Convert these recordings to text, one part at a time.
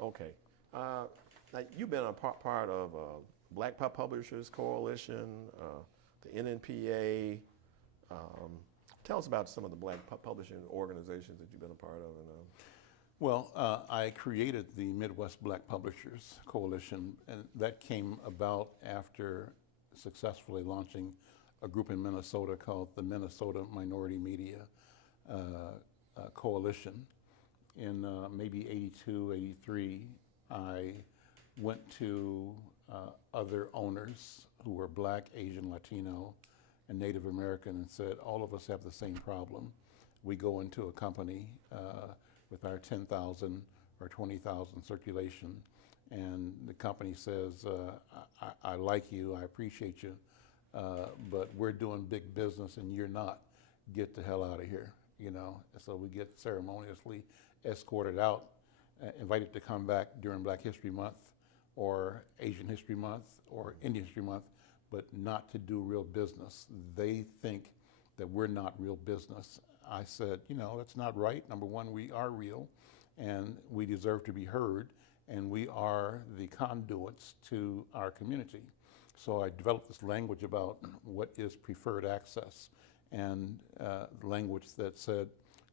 Okay. Now you've been a part of Black Publishers Coalition, the NNPA. Um, Tell us about some of the Black publishing organizations that you've been a part of. Well, I created the Midwest Black Publishers Coalition, and that came about after successfully launching a group in Minnesota called the Minnesota Minority Media Coalition. In maybe 82, 83, I went to other owners who were Black, Asian, Latino, and Native American and said, all of us have the same problem. We go into a company with our 10,000 or 20,000 circulation, and the company says, I like you, I appreciate you, but we're doing big business and you're not. Get the hell out of here, you know? So we get ceremoniously escorted out, invited to come back during Black History Month or Asian History Month or Indian History Month, but not to do real business. They think that we're not real business. I said, you know, that's not right. Number one, we are real and we deserve to be heard, and we are the conduits to our community. So I developed this language about what is preferred access, and language that said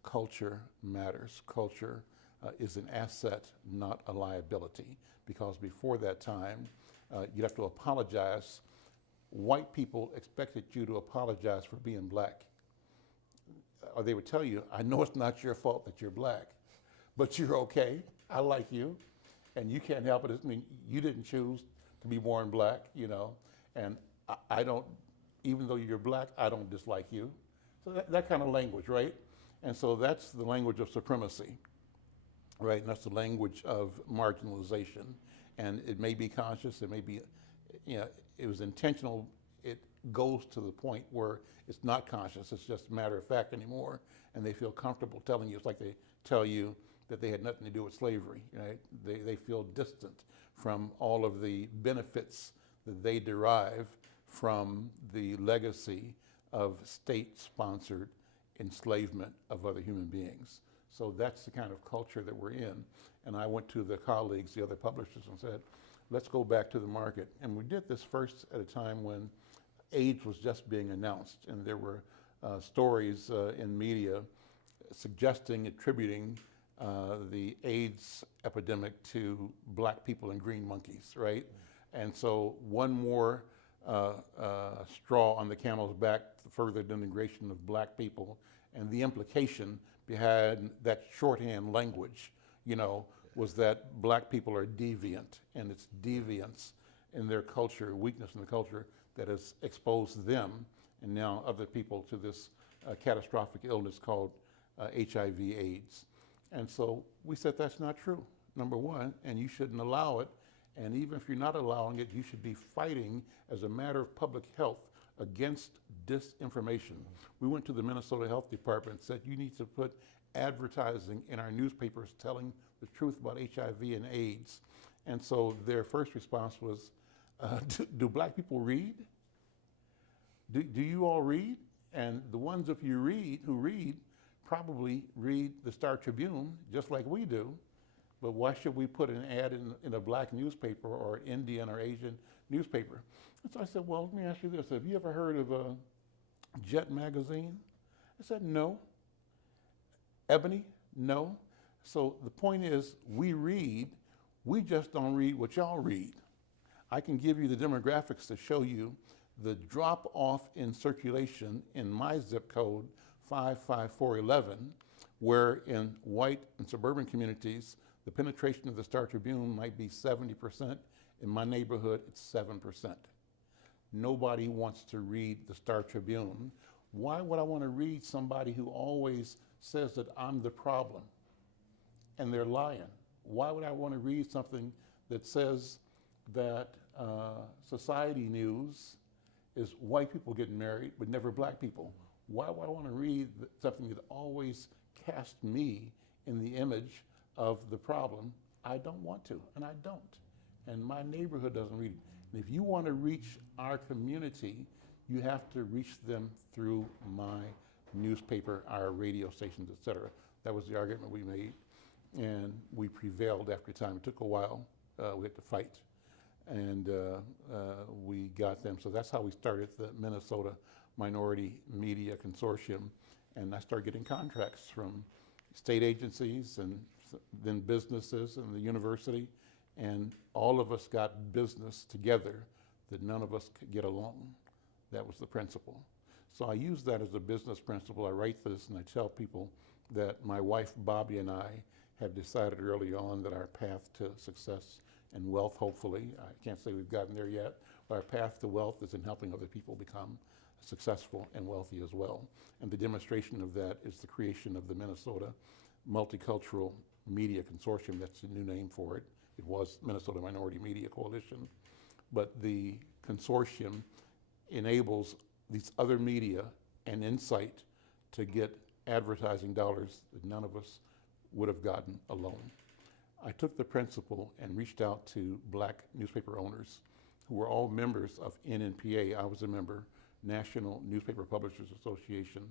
culture matters. Culture is an asset, not a liability, because before that time, you'd have to apologize. White people expected you to apologize for being Black. Or they would tell you, I know it's not your fault that you're Black, but you're okay, I like you, and you can't help it. I mean, you didn't choose to be born Black, you know, and I don't, even though you're Black, I don't dislike you. So that kind of language, right? And so that's the language of supremacy, right? And that's the language of marginalization. And it may be conscious, it may be, you know, it was intentional. It goes to the point where it's not conscious, it's just a matter of fact anymore, and they feel comfortable telling you. It's like they tell you that they had nothing to do with slavery, right? They feel distant from all of the benefits that they derive from the legacy of state-sponsored enslavement of other human beings. So that's the kind of culture that we're in. And I went to the colleagues, the other publishers, and said, let's go back to the market. And we did this first at a time when AIDS was just being announced, and there were stories in media suggesting, attributing the AIDS epidemic to Black people and green monkeys, right? And so one more straw on the camel's back, the further denigration of Black people, and the implication behind that shorthand language, you know, was that Black people are deviant, and it's deviance in their culture, weakness in the culture, that has exposed them and now other people to this catastrophic illness called HIV/AIDS. And so we said that's not true, number one, and you shouldn't allow it. And even if you're not allowing it, you should be fighting as a matter of public health against disinformation. We went to the Minnesota Health Department and said, you need to put advertising in our newspapers telling the truth about HIV and AIDS. And so their first response was, do Black people read? Do you all read? And the ones of you who read probably read the Star Tribune just like we do. But why should we put an ad in a Black newspaper or an Indian or Asian newspaper? And so I said, well, let me ask you this. Have you ever heard of Jet Magazine? I said, no. Ebony? No. So the point is, we read, we just don't read what y'all read. I can give you the demographics to show you the drop off in circulation in my zip code, 55411, where in white and suburban communities, the penetration of the Star Tribune might be 70%. In my neighborhood, it's 7%. Nobody wants to read the Star Tribune. Why would I want to read somebody who always says that I'm the problem and they're lying? Why would I want to read something that says that society news is white people getting married but never Black people? Why would I want to read something that always casts me in the image of the problem? I don't want to, and I don't. And my neighborhood doesn't read it. And if you want to reach our community, you have to reach them through my newspaper, our radio stations, et cetera. That was the argument we made. and we prevailed after time. It took a while. We had to fight, and we got them. So that's how we started the Minnesota Minority Media Consortium, and I started getting contracts from state agencies and then businesses and the university, and all of us got business together that none of us could get alone. That was the principle. So I use that as a business principle. I write this and I tell people that my wife Bobby and I have decided early on that our path to success and wealth, hopefully, I can't say we've gotten there yet, but our path to wealth is in helping other people become successful and wealthy as well. And the demonstration of that is the creation of the Minnesota Multicultural Media Consortium. That's the new name for it. It was Minnesota Minority Media Coalition. But the consortium enables these other media and insight to get advertising dollars that none of us would have gotten alone. I took the principle and reached out to black newspaper owners who were all members of NNPA. I was a member, National Newspaper Publishers Association.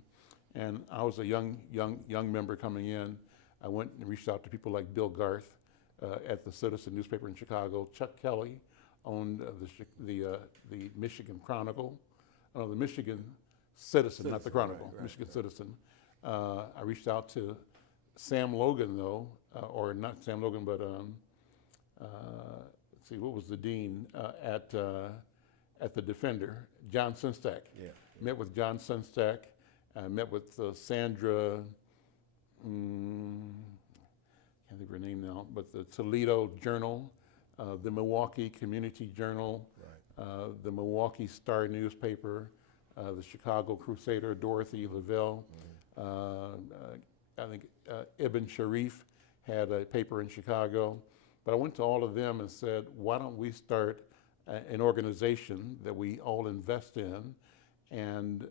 And I was a young member coming in. I went and reached out to people like Bill Garth at the Citizen newspaper in Chicago. Chuck Kelly owned the Michigan Chronicle, the Michigan Citizen, not the Chronicle, right, Michigan Citizen. I reached out to Sam Logan, though, or not Sam Logan, but let's see, what was the dean at the Defender? John Sinstack. Yeah. Met with John Sinstack. Met with Sandra. Can't think of her name now, but the Toledo Journal, the Milwaukee Community Journal, right. The Milwaukee Star newspaper, the Chicago Crusader, Dorothy Lavelle. I think Ibn Sharif had a paper in Chicago. But I went to all of them and said, why don't we start an organization that we all invest in, and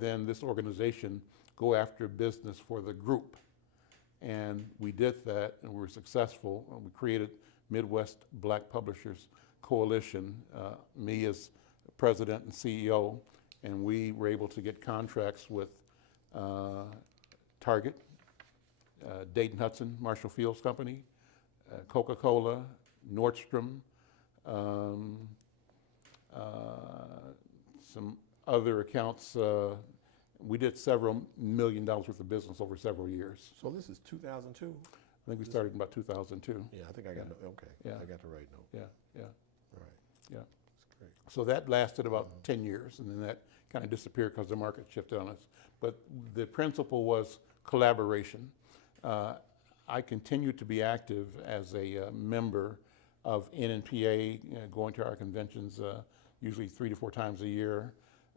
then this organization go after business for the group. And we did that, and we were successful. We created Midwest Black Publishers Coalition, me as president and CEO, and we were able to get contracts with Target, Dayton Hudson, Marshall Fields Company, Coca-Cola, Nordstrom, some other accounts. We did several $1 million worth of business over several years. So this is 2002? I think we started in about 2002. Yeah, I think I got, okay. Yeah. I got the right note. Yeah. All right. Yeah. That's great. So that lasted about 10 years, and then that kind of disappeared because the market shifted on us. But the principle was collaboration. I continued to be active as a member of NNPA, going to our conventions usually 3 to 4 times a year,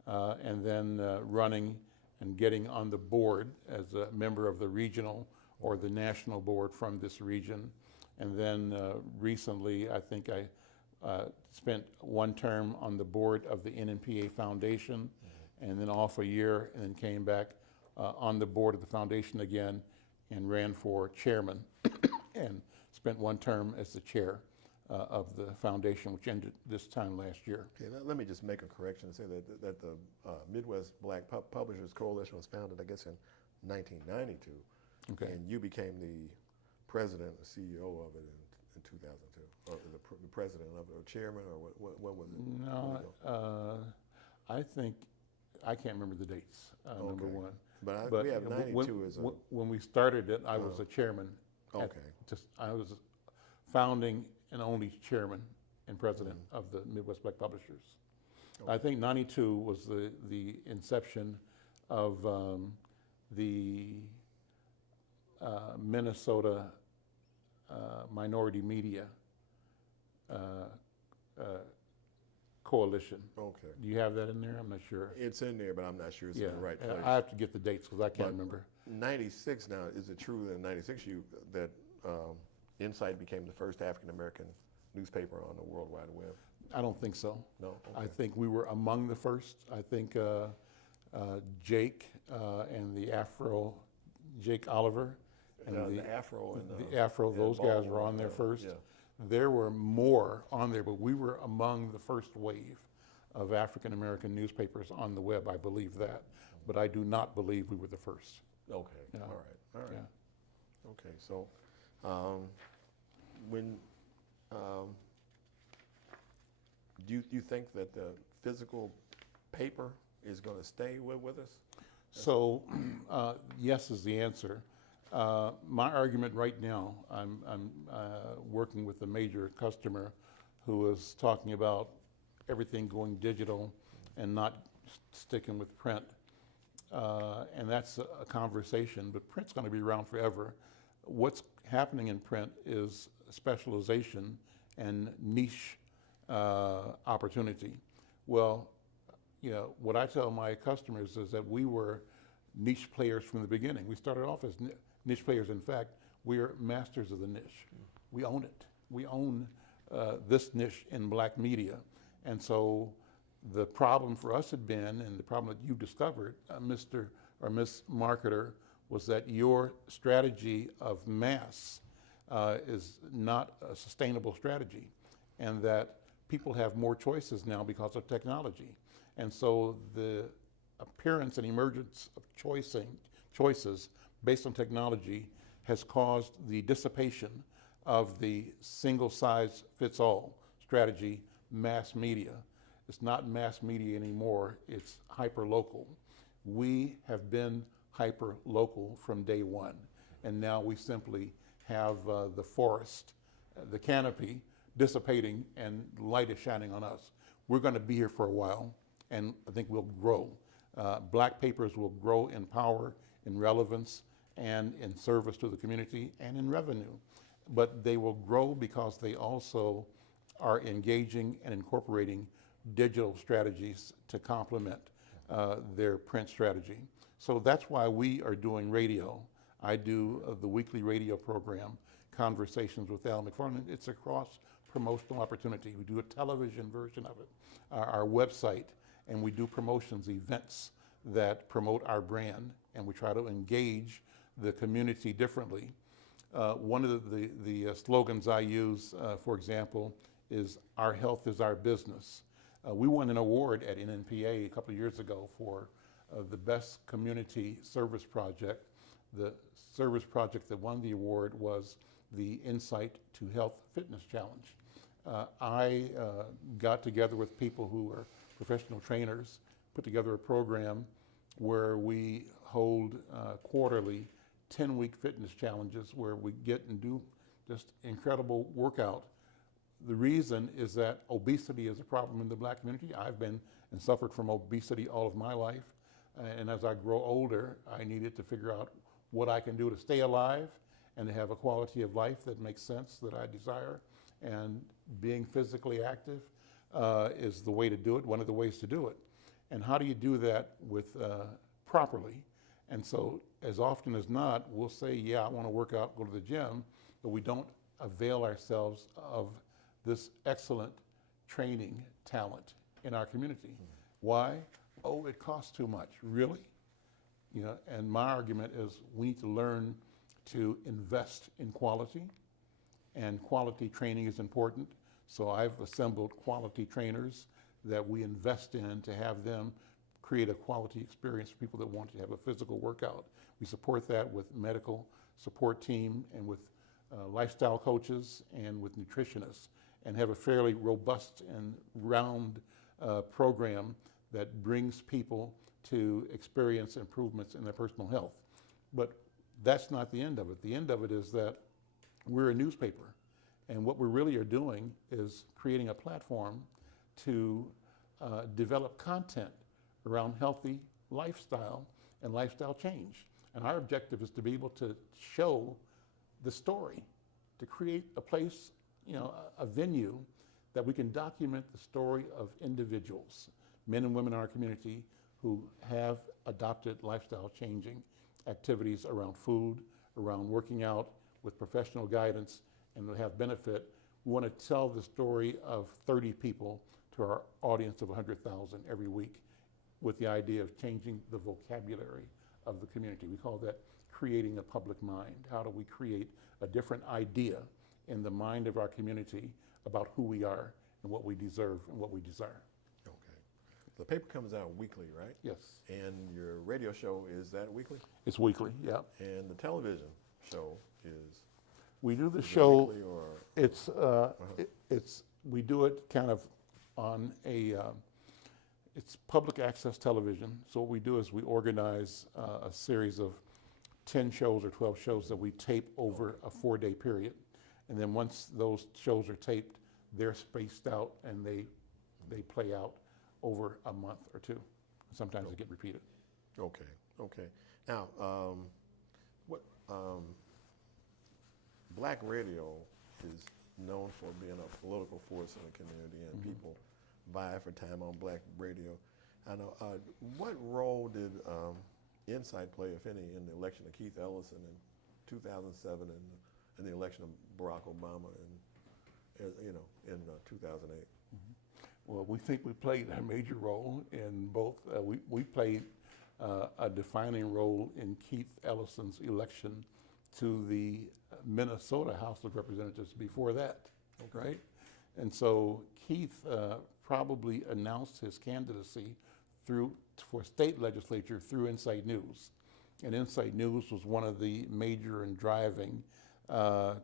and then running and getting on the board as a member of the regional or the national board from this region. And then recently, I think I spent 1 term on the board of the NNPA Foundation, and then off a year, and then came back on the board of the foundation again and ran for chairman and spent 1 term as the chair of the foundation, which ended this time last year. Okay, let me just make a correction and say that the Midwest Black Publishers Coalition was founded, I guess, in 1992. Okay. And you became the president and CEO of it in 2002, or the president of it, or chairman, or what was it? No, I think, I can't remember the dates, number Okay. one. But we have 92 as a... When we started it, I was a chairman. Okay. I was founding and only chairman and president of the Midwest Black Publishers. Okay. I think 92 was the inception of the Minnesota Minority Media Coalition. Okay. Do you have that in there? I'm not sure. It's in there, but I'm not sure it's in the right place. I have to get the dates because I can't remember. 96 now, is it true that in 96 that Insight became the first African-American newspaper on the World Wide Web? I don't think so. No? Okay. I think we were among the first. I think Jake and the Afro, Jake Oliver. And the Afro and the Afro, those guys were on there first. Yeah. There were more on there, but we were among the first wave of African-American newspapers on the web. I believe that, but I do not believe we were the first. Okay, Yeah. all right. Yeah. Okay, so When do you think that the physical paper is going to stay with us? So, yes is the answer. My argument right now, I'm working with a major customer who is talking about everything going digital and not sticking with print. And that's a conversation, but print's going to be around forever. What's happening in print is specialization and niche opportunity. Well, what I tell my customers is that we were niche players from the beginning. We started off as niche players. In fact, we are masters of the niche. We own it. We own this niche in black media. And so the problem for us had been, and the problem that you discovered, Mr. or Miss Marketer, was that your strategy of mass is not a sustainable strategy, and that people have more choices now because of technology. And so the appearance and emergence of choices based on technology has caused the dissipation of the single size fits all strategy, mass media. It's not mass media anymore, it's hyper local. We have been hyper local from day one, and now we simply have the forest, the canopy dissipating, and light is shining on us. We're going to be here for a while, and I think we'll grow. Black papers will grow in power, in relevance, and in service to the community, and in revenue. But they will grow because they also are engaging and incorporating digital strategies to complement their print strategy. So that's why we are doing radio. I do the weekly radio program, Conversations with Al McFarlane. It's a cross-promotional opportunity. We do a television version of it, our website, and we do promotions, events that promote our brand, and we try to engage the community differently. One of the slogans I use, for example, is "Our health is our business." We won an award at NNPA a couple of years ago for the best community service project. The service project that won the award was the Insight to Health Fitness Challenge. I got together with people who are professional trainers, put together a program where we hold quarterly 10-week fitness challenges where we get and do just incredible workout. The reason is that obesity is a problem in the black community. I've been and suffered from obesity all of my life. And as I grow older, I needed to figure out what I can do to stay alive and to have a quality of life that makes sense, that I desire. And being physically active is the way to do it, one of the ways to do it. And how do you do that with properly? And so as often as not, we'll say, yeah, I want to work out, go to the gym, but we don't avail ourselves of this excellent training talent in our community. Why? Oh, it costs too much. Really? And my argument is we need to learn to invest in quality, and quality training is important. So I've assembled quality trainers that we invest in to have them create a quality experience for people that want to have a physical workout. We support that with medical support team and with lifestyle coaches and with nutritionists, and have a fairly robust and round program that brings people to experience improvements in their personal health. But that's not the end of it. The end of it is that we're a newspaper, and what we really are doing is creating a platform to develop content around healthy lifestyle and lifestyle change. And our objective is to be able to show the story, to create a place, a venue that we can document the story of individuals, men and women in our community who have adopted lifestyle changing activities around food, around working out with professional guidance, and will have benefit. We want to tell the story of 30 people to our audience of 100,000 every week, with the idea of changing the vocabulary of the community. We call that creating a public mind. How do we create a different idea in the mind of our community about who we are and what we deserve and what we desire? Okay. The paper comes out weekly, right? Yes. And your radio show, is that weekly? It's weekly, yeah. And the television show is? We do the show. Weekly or It's we do it kind of on a it's public access television. So what we do is we organize a series of 10 shows or 12 shows that we tape over a 4-day period, and then once those shows are taped, they're spaced out and they play out over a month or two. Sometimes they get repeated. Okay, okay. Now, what black radio is known for being a political force in the community, and people vie for time on black radio. I know. What role did Insight play, if any, in the election of Keith Ellison in 2007 and in the election of Barack Obama in 2008? Well, we think we played a major role in both. We played a defining role in Keith Ellison's election to the Minnesota House of Representatives before that, right? And so Keith probably announced his candidacy for state legislature through Insight News. And Insight News was one of the major and driving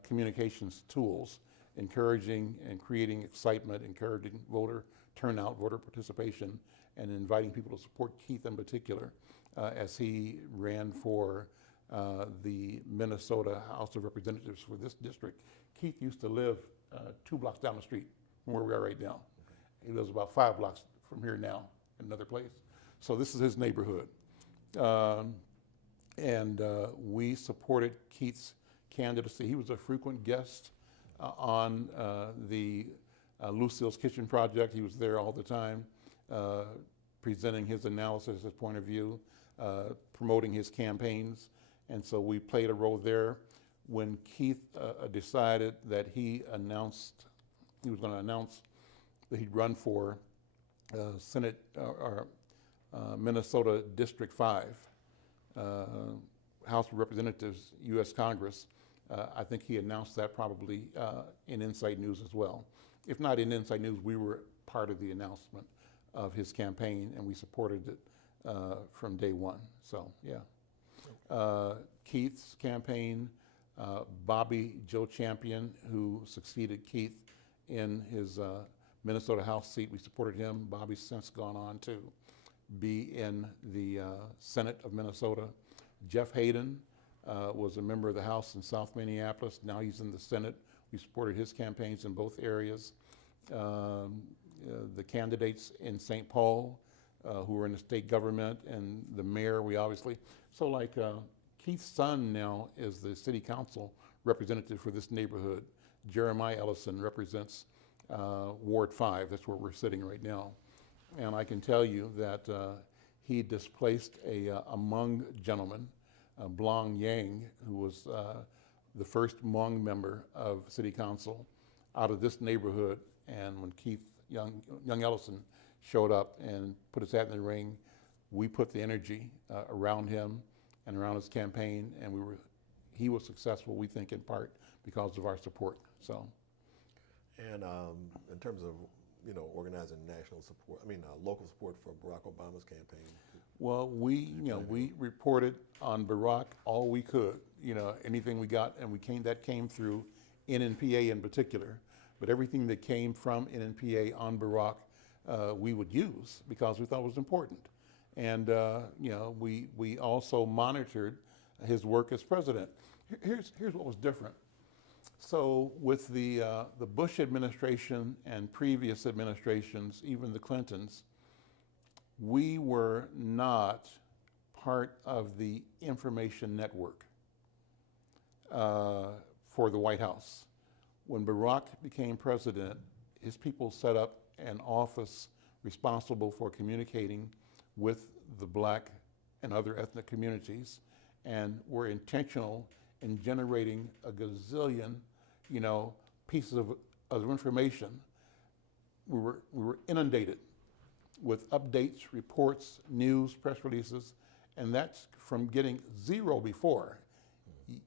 communications tools, encouraging and creating excitement, encouraging voter turnout, voter participation, and inviting people to support Keith in particular as he ran for the Minnesota House of Representatives for this district. Keith used to live 2 blocks down the street from where we are right now. He lives about 5 blocks from here now in another place. So this is his neighborhood. And we supported Keith's candidacy. He was a frequent guest on the Lucille's Kitchen Project. He was there all the time, presenting his analysis, his point of view, promoting his campaigns. And so we played a role there. When Keith decided that he was going to announce that he'd run for Senate or Minnesota District 5, House of Representatives, U.S. Congress, I think he announced that probably in Insight News as well. If not in Insight News, we were part of the announcement of his campaign, and we supported it from day one. So, yeah. Keith's campaign, Bobby Joe Champion, who succeeded Keith in his Minnesota House seat, we supported him. Bobby's since gone on to be in the Senate of Minnesota. Jeff Hayden was a member of the House in South Minneapolis. Now he's in the Senate. We supported his campaigns in both areas. The candidates in St. Paul who were in the state government, and the mayor, we obviously. So like Keith's son now is the city council representative for this neighborhood. Jeremiah Ellison represents Ward 5. That's where we're sitting right now. And I can tell you that he displaced a Hmong gentleman, Blong Yang, who was the first Hmong member of city council out of this neighborhood. And when young Ellison showed up and put his hat in the ring, we put the energy around him and around his campaign, and he was successful, we think, in part because of our support. So, and in terms of organizing national support, local support for Barack Obama's campaign. Well, we reported on Barack all we could, anything we got, and that came through NNPA in particular. But everything that came from NNPA on Barack, we would use because we thought it was important. And we also monitored his work as president. Here's what was different. So with the Bush administration and previous administrations, even the Clintons, we were not part of the information network for the White House. When Barack became president, his people set up an office responsible for communicating with the black and other ethnic communities, and were intentional in generating a gazillion, pieces of information. We were inundated with updates, reports, news, press releases, and that's from getting zero before.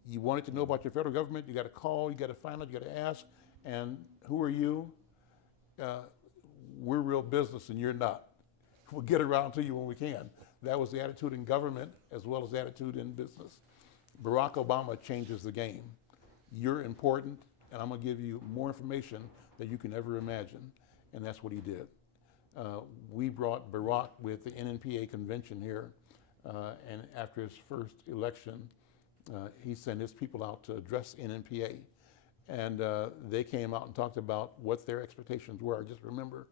You wanted to know about your federal government, you got to call, you got to find out, you got to ask, and who are you? We're real business and you're not. We'll get around to you when we can. That was the attitude in government as well as the attitude in business. Barack Obama changes the game. you're important, and I'm going to give you more information than you can ever imagine. And that's what he did. We brought Barack with the NNPA convention here, and after his first election, he sent his people out to address NNPA. And they came out and talked about what their expectations were. I just remember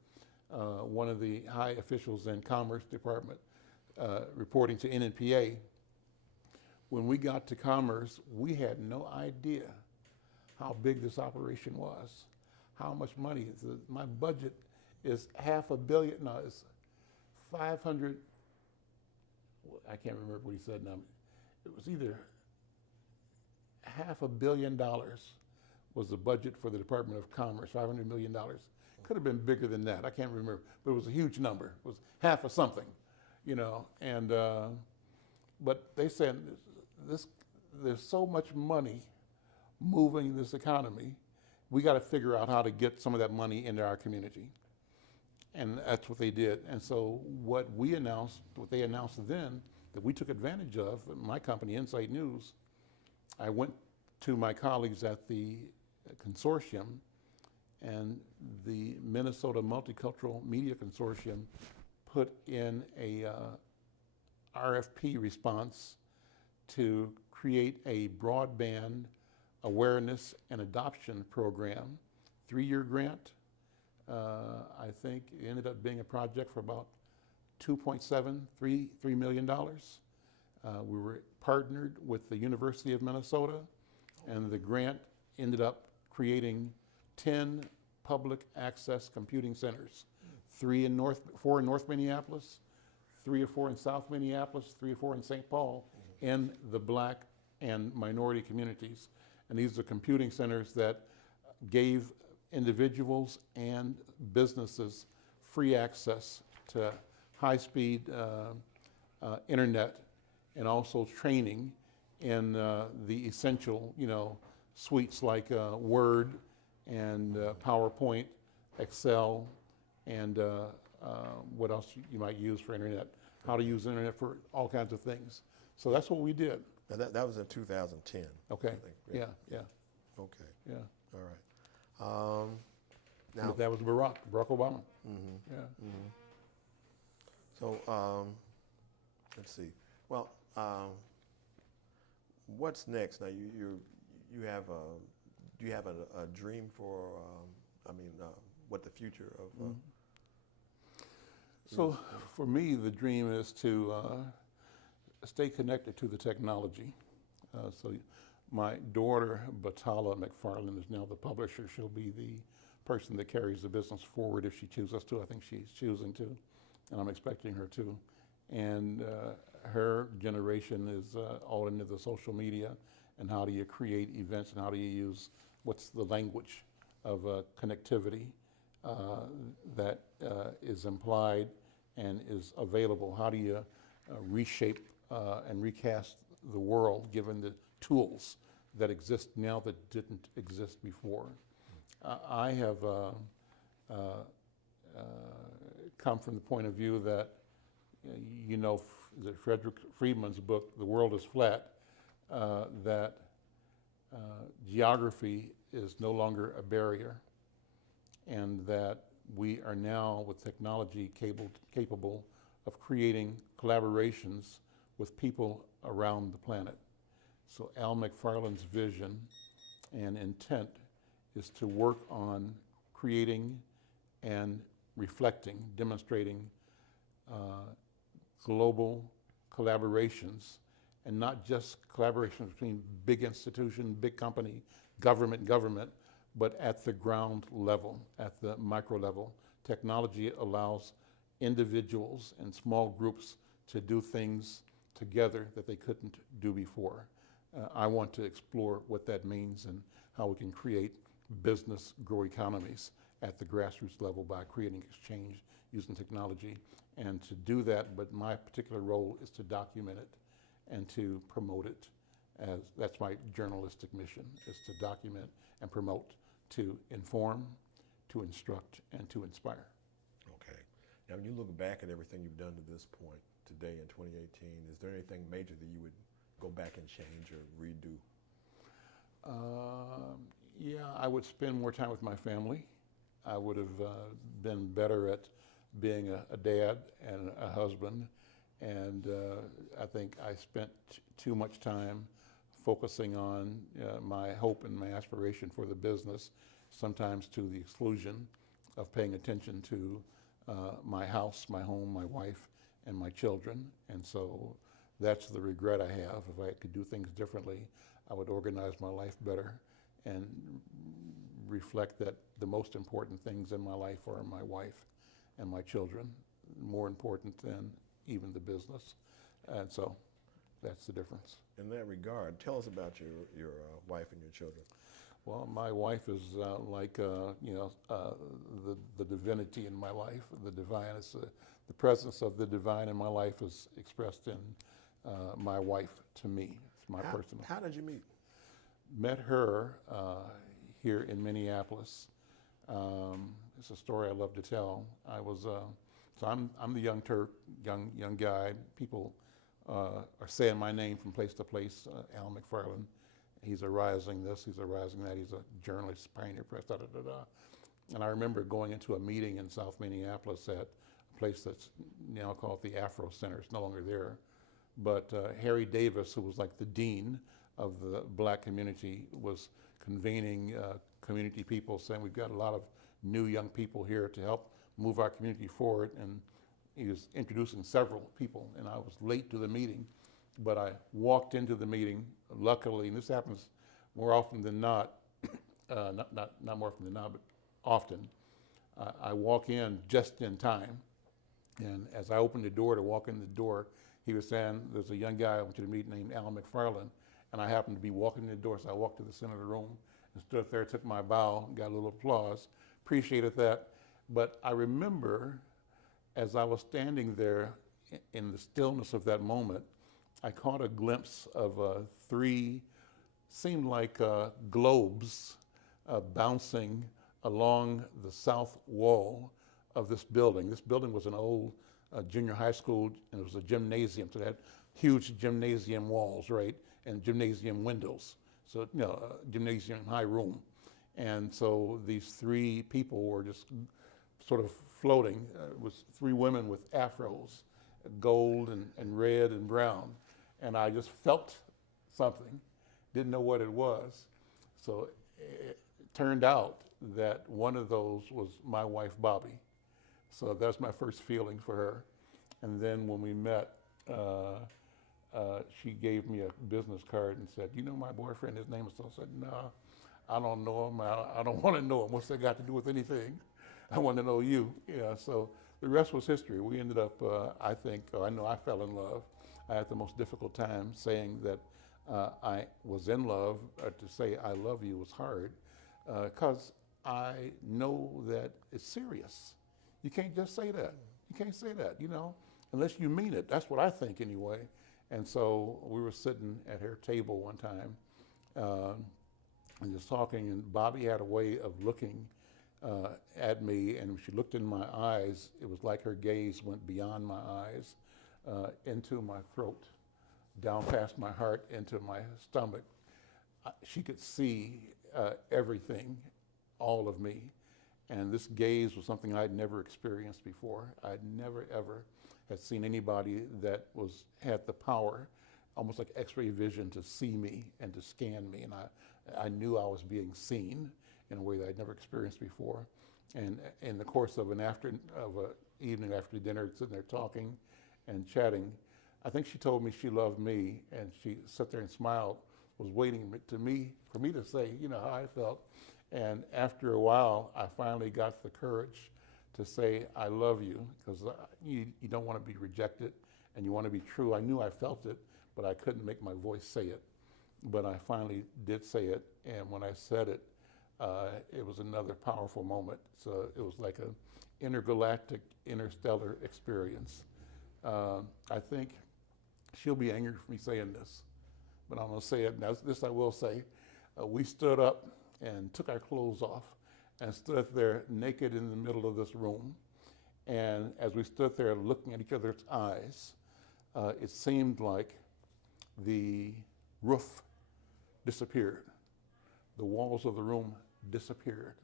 one of the high officials in Commerce Department reporting to NNPA. When we got to Commerce, we had no idea how big this operation was, how much money. My budget is $500 million. No, it's 500. I can't remember what he said now. It was either $500 million was the budget for the Department of Commerce, $500 million. Could have been bigger than that. I can't remember, but it was a huge number. It was half of something, you know. And but they said there's so much money moving this economy. We got to figure out how to get some of that money into our community. And that's what they did. And so what they announced then, that we took advantage of, my company, Insight News, I went to my colleagues at the consortium, and the Minnesota Multicultural Media Consortium put in a RFP response to create a broadband awareness and adoption program, 3-year grant. I think it ended up being a project for about $2.73 million. We were partnered with the University of Minnesota, and the grant ended up creating 10 public access computing centers, 4 in North Minneapolis, 3 or 4 in South Minneapolis, 3 or 4 in St. Paul, in the Black and minority communities. And these are computing centers that gave individuals and businesses free access to high-speed internet, and also training in the essential, suites like Word and PowerPoint, Excel, and what else you might use for internet, how to use internet for all kinds of things. So that's what we did. Now that was in 2010. Okay. I think, Yeah. Okay. Yeah. All right. Now But that was Barack Obama. Mm-hmm. Yeah. Mm-hmm. So let's see. Well, what's next? Now you have do you have a dream for? What the future of? So for me, the dream is to stay connected to the technology. So my daughter, Batala McFarlane, is now the publisher. She'll be the person that carries the business forward if she chooses to. I think she's choosing to, and I'm expecting her to. And her generation is all into the social media, and how do you create events, and how do you use what's the language of connectivity that is implied and is available. How do you reshape and recast the world given the tools that exist now that didn't exist before? I have come from the point of view that, the Frederick Friedman's book, The World is Flat, that geography is no longer a barrier, and that we are now, with technology, capable of creating collaborations with people around the planet. So Al McFarlane's vision and intent is to work on creating and reflecting, demonstrating global collaborations, and not just collaborations between big institution, big company, government, but at the ground level, at the micro level. Technology allows individuals and small groups to do things together that they couldn't do before. I want to explore what that means and how we can create business grow economies at the grassroots level by creating exchange using technology. And to do that, but my particular role is to document it and to promote it. As that's my journalistic mission, is to document and promote, to inform, to instruct, and to inspire. Okay. Now, when you look back at everything you've done to this point today in 2018, is there anything major that you would go back and change or redo? Yeah, I would spend more time with my family. I would have been better at being a dad and a husband. And I think I spent too much time focusing on my hope and my aspiration for the business, sometimes to the exclusion of paying attention to my house, my home, my wife, and my children. And so that's the regret I have. If I could do things differently, I would organize my life better and reflect that the most important things in my life are my wife and my children, more important than even the business. And so that's the difference. In that regard, tell us about your wife and your children. Well, my wife is like the divinity in my life. The divine is the presence of the divine in my life is expressed in my wife to me. It's my personal. How did you meet? Met her here in Minneapolis. It's a story I love to tell. I was so I'm the young Turk, young guy. People are saying my name from place to place. Al McFarlane. He's a rising this. He's a rising that. He's a journalist, Pioneer Press. Da da da da. And I remember going into a meeting in South Minneapolis at a place that's now called the Afro Center. It's no longer there. But Harry Davis, who was like the dean of the black community, was convening community people, saying we've got a lot of new young people here to help move our community forward. And he was introducing several people, and I was late to the meeting, but I walked into the meeting, luckily, and this happens more often than not, not more often than not, but often. I walk in just in time, and as I opened the door to walk in the door, he was saying, there's a young guy I want you to meet named Al McFarlane, and I happened to be walking in the door, so I walked to the center of the room and stood there, took my bow, got a little applause, appreciated that. But I remember as I was standing there in the stillness of that moment, I caught a glimpse of three, seemed like globes bouncing along the south wall of this building. This building was an old junior high school, and it was a gymnasium, so it had huge gymnasium walls, right, and gymnasium windows. So, gymnasium high room. And so these three people were just sort of floating. It was three women with afros, gold and red and brown. And I just felt something, didn't know what it was. So it turned out that one of those was my wife, Bobby. So that's my first feeling for her. And then when we met, she gave me a business card and said, you know my boyfriend, his name is so. I said, no, I don't know him. I don't want to know him. What's that got to do with anything? I want to know you. Yeah, so the rest was history. We ended up, I know I fell in love. I had the most difficult time saying that I was in love, or to say I love you was hard, because I know that it's serious. You can't just say that. You can't say that, unless you mean it. That's what I think anyway. And so we were sitting at her table one time and just talking, and Bobby had a way of looking at me, and when she looked in my eyes, it was like her gaze went beyond my eyes into my throat, down past my heart, into my stomach. She could see everything, all of me. And this gaze was something I'd never experienced before. I'd never, ever had seen anybody that had the power, almost like X-ray vision, to see me and to scan me. And I knew I was being seen in a way that I'd never experienced before. And in the course of an evening after dinner, sitting there talking and chatting, I think she told me she loved me, and she sat there and smiled, was waiting for me to say, how I felt. And after a while, I finally got the courage to say, I love you, because you don't want to be rejected, and you want to be true. I knew I felt it, but I couldn't make my voice say it. But I finally did say it, and when I said it, it was another powerful moment. So it was like an intergalactic, interstellar experience. I think she'll be angry for me saying this, but I'm going to say it. Now, this I will say. We stood up and took our clothes off and stood there naked in the middle of this room. And as we stood there looking at each other's eyes, it seemed like the roof disappeared. The walls of the room disappeared.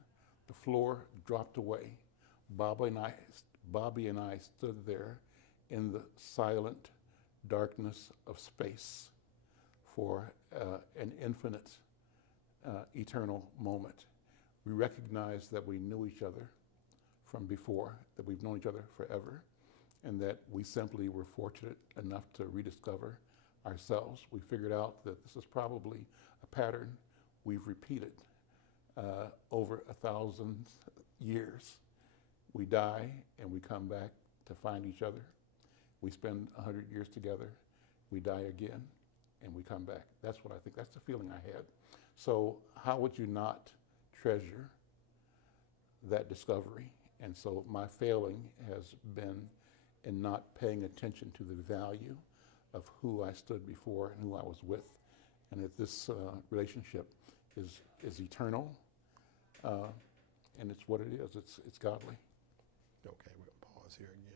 The floor dropped away. Bobby and I stood there in the silent darkness of space for an infinite, eternal moment. We recognized that we knew each other from before, that we've known each other forever, and that we simply were fortunate enough to rediscover ourselves. We figured out that this is probably a pattern we've repeated over 1,000 years. We die and we come back to find each other. We spend 100 years together, we die again, and we come back. That's what I think, that's the feeling I had. So how would you not treasure that discovery? And so my failing has been in not paying attention to the value of who I stood before and who I was with, and that this relationship is eternal, and it's what it is. It's godly. Okay, we'll pause here again.